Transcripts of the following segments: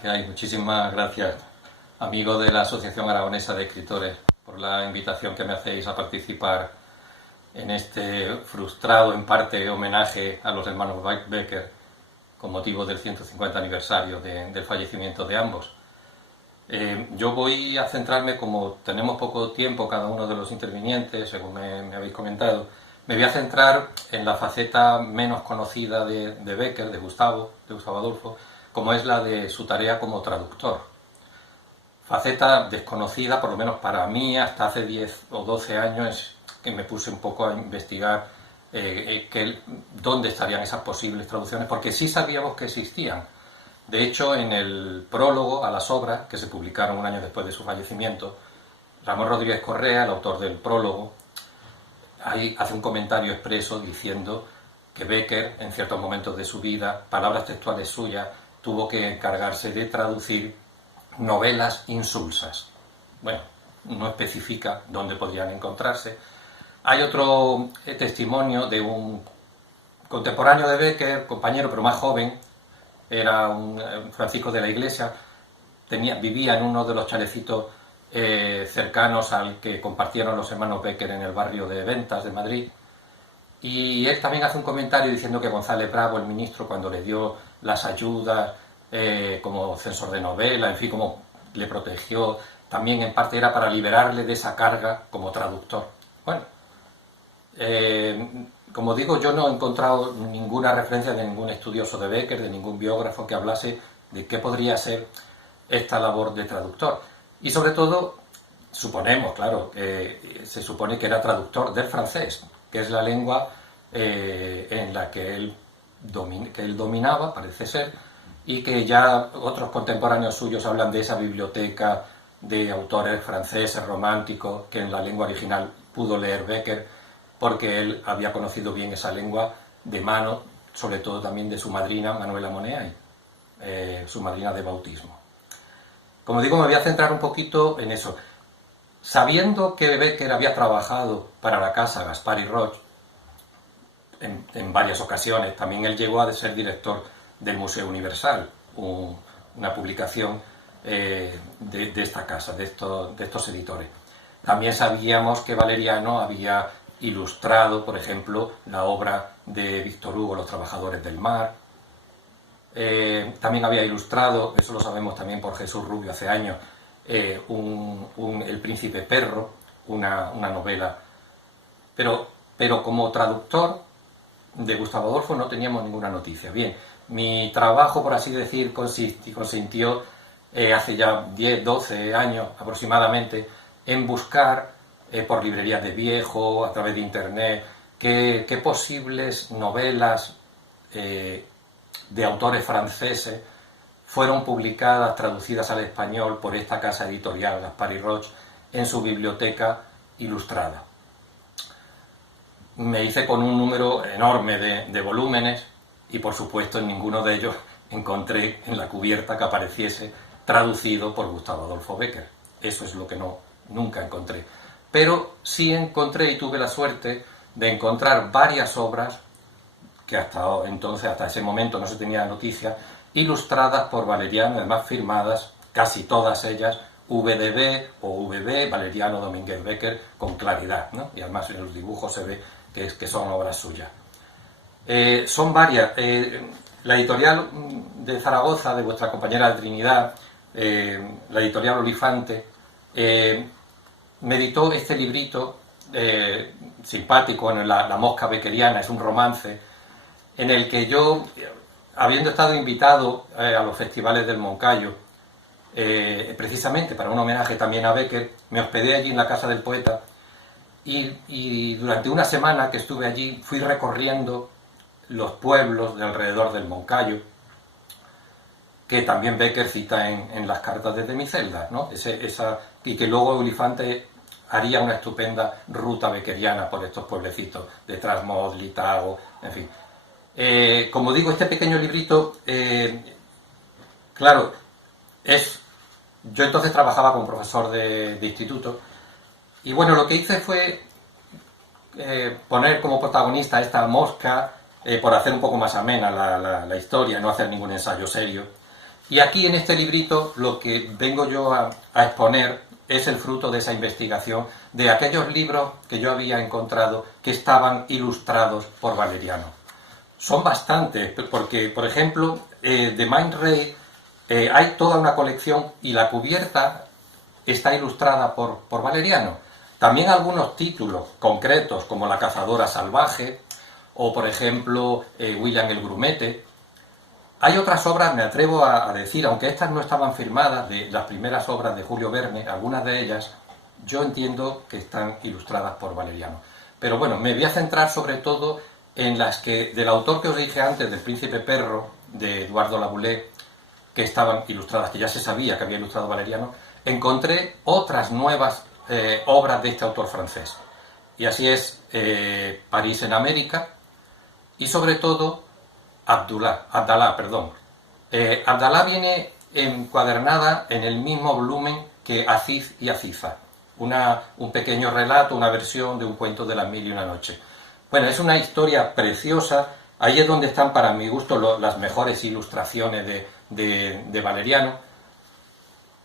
¿qué hay? Muchísimas gracias, amigo de la Asociación Aragonesa de Escritores, por la invitación que me hacéis a participar en este frustrado, en parte, homenaje a los hermanos Becker con motivo del 150 aniversario del fallecimiento de ambos. Yo voy a centrarme, como tenemos poco tiempo cada uno de los intervinientes, según me habéis comentado, me voy a centrar en la faceta menos conocida de Becker, de Gustavo Adolfo, como es la de su tarea como traductor. Faceta desconocida, por lo menos para mí, hasta hace 10 o 12 años que me puse un poco a investigar dónde estarían esas posibles traducciones, porque sí sabíamos que existían. De hecho, en el prólogo a las obras, que se publicaron un año después de su fallecimiento, Ramón Rodríguez Correa, el autor del prólogo, ahí hace un comentario expreso diciendo que Becker, en ciertos momentos de su vida, palabras textuales suyas, tuvo que encargarse de traducir novelas insulsas. Bueno, no especifica dónde podrían encontrarse. Hay otro testimonio de un contemporáneo de Becker, compañero pero más joven, era un Francisco de la Iglesia, vivía en uno de los chalecitos cercanos al que compartieron los hermanos Becker en el barrio de Ventas de Madrid, y él también hace un comentario diciendo que González Bravo, el ministro, cuando le dio las ayudas como censor de novela, en fin, como le protegió, también en parte era para liberarle de esa carga como traductor. Bueno, como digo, yo no he encontrado ninguna referencia de ningún estudioso de Becker, de ningún biógrafo que hablase de qué podría ser esta labor de traductor. Y sobre todo, suponemos, claro, se supone que era traductor del francés, que es la lengua en la que él dominaba, parece ser, y que ya otros contemporáneos suyos hablan de esa biblioteca de autores franceses románticos que en la lengua original pudo leer Becker, porque él había conocido bien esa lengua de mano, sobre todo también de su madrina Manuela Moneay, su madrina de bautismo. Como digo, me voy a centrar un poquito en eso. Sabiendo que Becker había trabajado para la casa Gaspar y Roch en varias ocasiones, también él llegó a ser director del Museo Universal, una publicación de esta casa, de estos editores. También sabíamos que Valeriano había ilustrado, por ejemplo, la obra de Víctor Hugo, Los Trabajadores del Mar. También había ilustrado, eso lo sabemos también por Jesús Rubio hace años, El Príncipe Perro, una novela. Pero como traductor de Gustavo Adolfo no teníamos ninguna noticia. Bien, mi trabajo, por así decir, consistió hace ya 10, 12 años aproximadamente en buscar por librerías de viejo, a través de internet, qué posibles novelas de autores franceses fueron publicadas, traducidas al español por esta casa editorial, Gaspar y Roch, en su biblioteca ilustrada. Me hice con un número enorme de volúmenes y, por supuesto, en ninguno de ellos encontré en la cubierta que apareciese traducido por Gustavo Adolfo Becker. Eso es lo que nunca encontré. Pero sí encontré y tuve la suerte de encontrar varias obras que hasta ese momento no se tenía noticia, ilustradas por Valeriano, además firmadas, casi todas ellas, VDB o VB, Valeriano Domínguez Becker, con claridad, ¿no? Y además en los dibujos se ve que son obras suyas. Son varias. La editorial de Zaragoza, de vuestra compañera de Trinidad, la editorial Olifante, me editó este librito simpático, La mosca beckeriana, es un romance, en el que yo, habiendo estado invitado a los festivales del Moncayo, precisamente para un homenaje también a Becker, me hospedé allí en la casa del poeta y durante una semana que estuve allí fui recorriendo los pueblos de alrededor del Moncayo, que también Becker cita en las cartas desde mi celda, ¿no? Y que luego Olifante haría una estupenda ruta beckeriana por estos pueblecitos de Trasmoz, Litago, en fin. Como digo, este pequeño librito, claro, yo entonces trabajaba como profesor de instituto, y bueno, lo que hice fue poner como protagonista a esta mosca, por hacer un poco más amena la historia, no hacer ningún ensayo serio, Y aquí en este librito lo que vengo yo a exponer es el fruto de esa investigación de aquellos libros que yo había encontrado que estaban ilustrados por Valeriano. Son bastantes, porque, por ejemplo, de Mind Ray hay toda una colección y la cubierta está ilustrada por Valeriano. También algunos títulos concretos, como La cazadora salvaje, o por ejemplo, William el grumete. Hay otras obras, me atrevo a decir, aunque estas no estaban firmadas, de las primeras obras de Julio Verne, algunas de ellas, yo entiendo que están ilustradas por Valeriano. Pero bueno, me voy a centrar sobre todo en las que, del autor que os dije antes, del Príncipe Perro, de Eduardo Laboulaye, que estaban ilustradas, que ya se sabía que había ilustrado Valeriano, encontré otras nuevas obras de este autor francés. Y así es París en América y sobre todo Abdalá. Abdalá viene encuadernada en el mismo volumen que Aziz y Aziza, un pequeño relato, una versión de un cuento de las 1001 noches. Bueno, es una historia preciosa, ahí es donde están para mi gusto las mejores ilustraciones de Valeriano.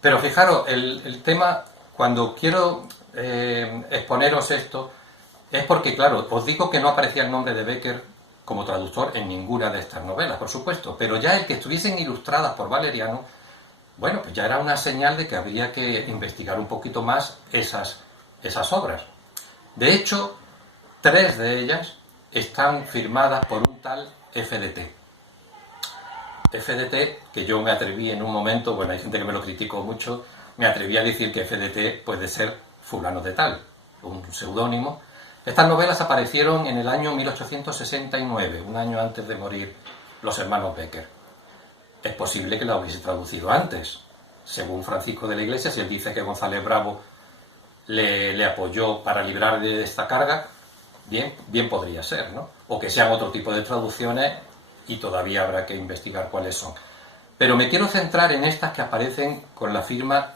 Pero fijaros, el tema, cuando quiero exponeros esto, es porque, claro, os digo que no aparecía el nombre de Bécquer como traductor en ninguna de estas novelas, por supuesto, pero ya el que estuviesen ilustradas por Valeriano, bueno, pues ya era una señal de que habría que investigar un poquito más esas obras. De hecho, 3 de ellas están firmadas por un tal FDT. FDT, que yo me atreví en un momento, bueno, hay gente que me lo criticó mucho, me atreví a decir que FDT puede ser fulano de tal, un seudónimo. Estas novelas aparecieron en el año 1869, un año antes de morir los hermanos Bécquer. Es posible que la hubiese traducido antes. Según Francisco de la Iglesia, si él dice que González Bravo le apoyó para librar de esta carga, bien podría ser, ¿no? O que sean otro tipo de traducciones y todavía habrá que investigar cuáles son. Pero me quiero centrar en estas que aparecen con la firma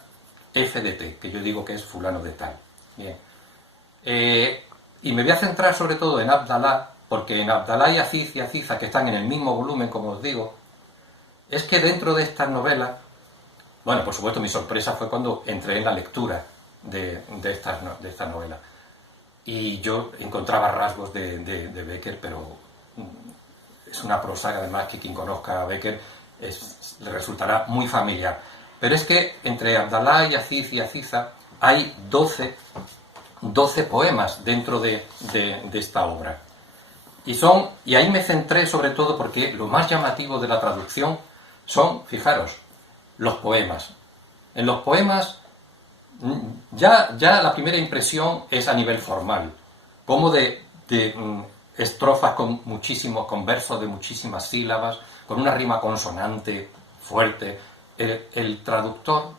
FDT, que yo digo que es fulano de tal. Bien. Y me voy a centrar sobre todo en Abdalá, porque en Abdalá y Aziz y Aziza, que están en el mismo volumen, como os digo, es que dentro de estas novelas, bueno, por supuesto mi sorpresa fue cuando entré en la lectura de estas novelas. Y yo encontraba rasgos de Bécquer, pero es una prosa, además, que quien conozca a Bécquer le resultará muy familiar. Pero es que entre Abdalá y Aziz y Aziza hay 12 poemas dentro de esta obra. Y ahí me centré sobre todo porque lo más llamativo de la traducción son, fijaros, los poemas. En los poemas ya la primera impresión es a nivel formal, como de estrofas con versos de muchísimas sílabas, con una rima consonante fuerte. El traductor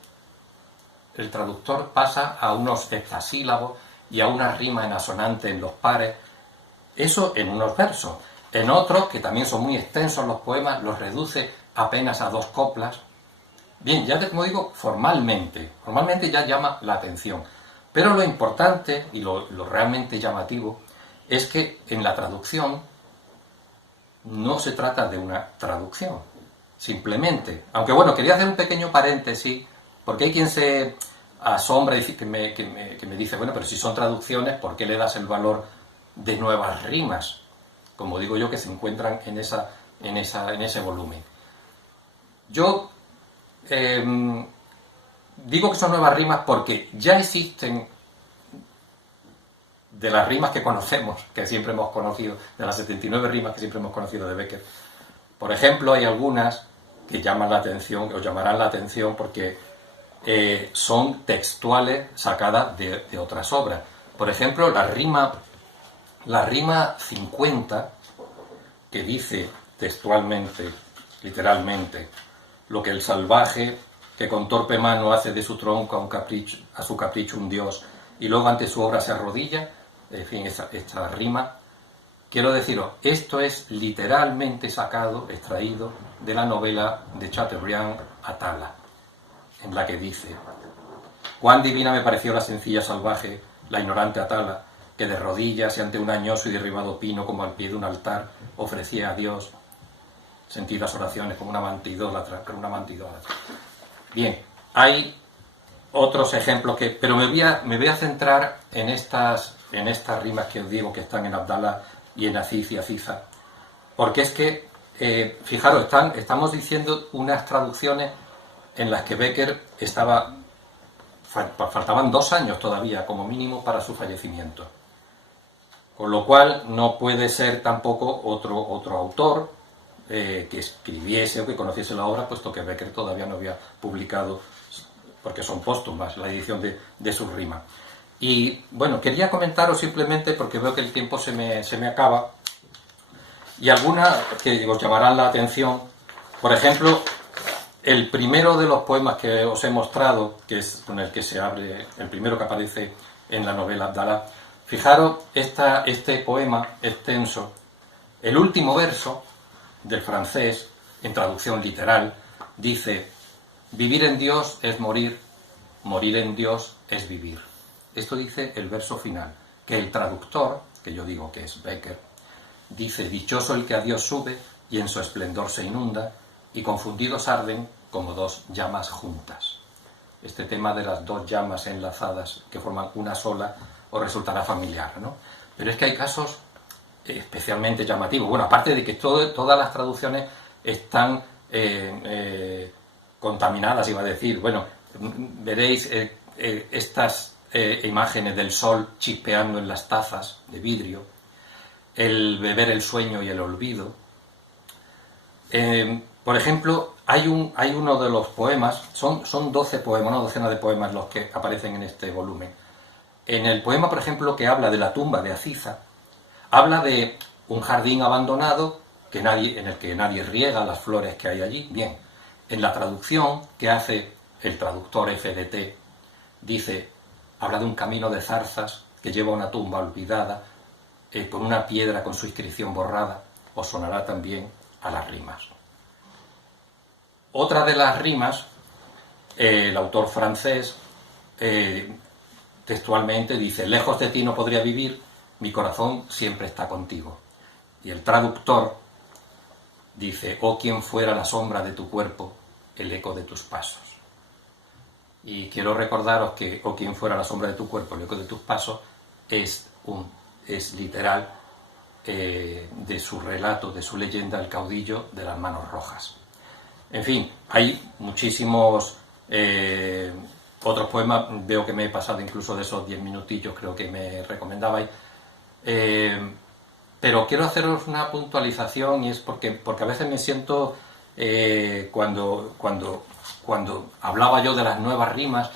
pasa a unos hexasílabos y a una rima en asonante en los pares. Eso en unos versos. En otros, que también son muy extensos los poemas, los reduce apenas a 2 coplas. Bien, ya como digo, formalmente ya llama la atención. Pero lo importante y lo realmente llamativo es que en la traducción no se trata de una traducción, simplemente. Aunque bueno, quería hacer un pequeño paréntesis, porque hay quien se asombra y que me dice, bueno, pero si son traducciones, ¿por qué le das el valor de nuevas rimas? Como digo yo, que se encuentran en ese volumen. Yo digo que son nuevas rimas porque ya existen, de las rimas que conocemos, que siempre hemos conocido, de las 79 rimas que siempre hemos conocido de Bécquer. Por ejemplo, hay algunas que llaman la atención, os llamarán la atención porque son textuales sacadas de otras obras. Por ejemplo, la rima 50, que dice textualmente, literalmente, lo que el salvaje, que con torpe mano hace de su tronco a su capricho un dios, y luego ante su obra se arrodilla, en fin, esta rima, quiero deciros, esto es literalmente extraído de la novela de Chateaubriand, Atala, en la que dice: cuán divina me pareció la sencilla salvaje, la ignorante Atala, que de rodillas y ante un añoso y derribado pino como al pie de un altar ofrecía a Dios sentir las oraciones como un amante idólatra, pero un amante idólatra. Bien, hay otros ejemplos pero me voy a centrar en estas rimas que os digo que están en Abdalá y en Aziz y Aziza, porque es que, fijaros, estamos diciendo unas traducciones en las que Becker faltaban 2 años todavía, como mínimo, para su fallecimiento. Con lo cual no puede ser tampoco otro autor que escribiese o que conociese la obra, puesto que Becker todavía no había publicado, porque son póstumas, la edición de sus rimas. Y bueno, quería comentaros simplemente, porque veo que el tiempo se me acaba, y algunas que os llamarán la atención. Por ejemplo, el primero de los poemas que os he mostrado, que es con el que se abre, el primero que aparece en la novela Abdalá. Fijaros, este poema extenso, el último verso del francés, en traducción literal, dice: vivir en Dios es morir, morir en Dios es vivir. Esto dice el verso final, que el traductor, que yo digo que es Becker, dice: dichoso el que a Dios sube y en su esplendor se inunda, y confundidos arden como 2 llamas juntas. Este tema de las 2 llamas enlazadas que forman una sola os resultará familiar, ¿no? Pero es que hay casos especialmente llamativos. Bueno, aparte de que todas las traducciones están contaminadas, iba a decir. Bueno, veréis estas imágenes del sol chispeando en las tazas de vidrio, el beber el sueño y el olvido. Por ejemplo, hay uno de los poemas, son 12 poemas, una docena de poemas los que aparecen en este volumen. En el poema, por ejemplo, que habla de la tumba de Aziza, habla de un jardín abandonado en el que nadie riega las flores que hay allí. Bien, en la traducción que hace el traductor FDT, habla de un camino de zarzas que lleva a una tumba olvidada, con una piedra con su inscripción borrada. Os sonará también a las rimas. Otra de las rimas, el autor francés textualmente dice: lejos de ti no podría vivir, mi corazón siempre está contigo. Y el traductor dice: oh, quien fuera la sombra de tu cuerpo, el eco de tus pasos. Y quiero recordaros que oh, quien fuera la sombra de tu cuerpo, el eco de tus pasos, es literal de su relato, de su leyenda, El caudillo de las manos rojas. En fin, hay muchísimos otros poemas. Veo que me he pasado incluso de esos 10 minutillos, creo que me recomendabais. Pero quiero haceros una puntualización, y es porque a veces me siento, cuando hablaba yo de las nuevas rimas,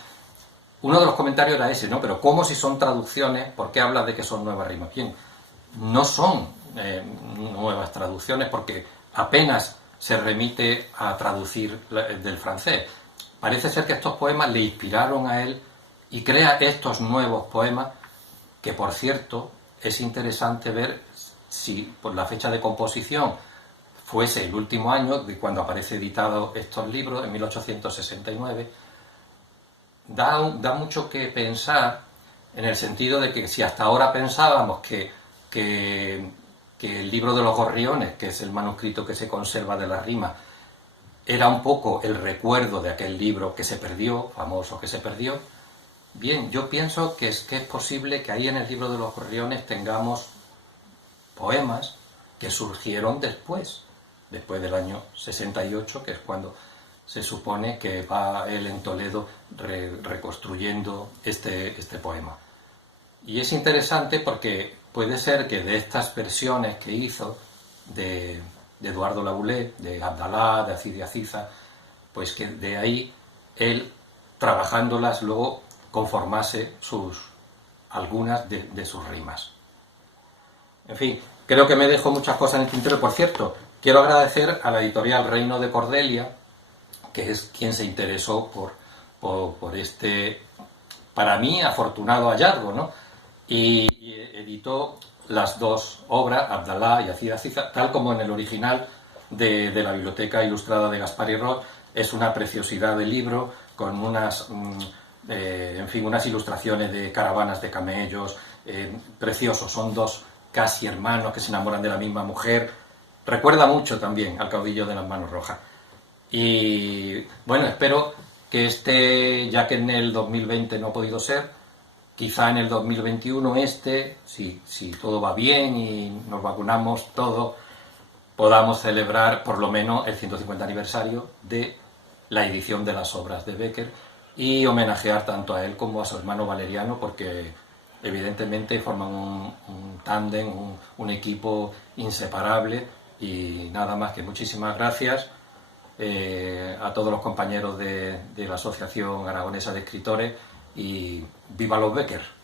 uno de los comentarios era ese, ¿no? Pero ¿cómo, si son traducciones, por qué hablas de que son nuevas rimas? Bien, no son nuevas traducciones, porque apenas se remite a traducir del francés. Parece ser que estos poemas le inspiraron a él y crea estos nuevos poemas, que por cierto es interesante ver si por la fecha de composición fuese el último año de cuando aparece editado estos libros, en 1869. Da mucho que pensar, en el sentido de que si hasta ahora pensábamos que el libro de los gorriones, que es el manuscrito que se conserva de la rima, era un poco el recuerdo de aquel libro que se perdió, famoso que se perdió. Bien, yo pienso que es posible que ahí en el libro de los gorriones tengamos poemas que surgieron después del año 68, que es cuando se supone que va él en Toledo reconstruyendo este poema. Y es interesante porque puede ser que de estas versiones que hizo de Eduardo Laboulé, de Abdalá, de Aziz y Aziza, pues que de ahí él, trabajándolas, luego conformase algunas de sus rimas. En fin, creo que me dejo muchas cosas en el tintero. Por cierto, quiero agradecer a la editorial Reino de Cordelia, que es quien se interesó por este, para mí, afortunado hallazgo, ¿no? Y editó las 2 obras, Abdalá y Aziz y Aziza, tal como en el original de la Biblioteca Ilustrada de Gaspar y Roch. Es una preciosidad de libro, con unas ilustraciones de caravanas de camellos, preciosos. Son 2 casi hermanos que se enamoran de la misma mujer. recuerda mucho también al caudillo de las manos rojas. Y bueno, espero que ya que en el 2020 no ha podido ser, quizá en el 2021 si todo va bien y nos vacunamos todos, podamos celebrar por lo menos el 150 aniversario de la edición de las obras de Bécquer y homenajear tanto a él como a su hermano Valeriano, porque evidentemente forman un tándem, un equipo inseparable. Y nada más, que muchísimas gracias a todos los compañeros de la Asociación Aragonesa de Escritores, y viva los Bécquer.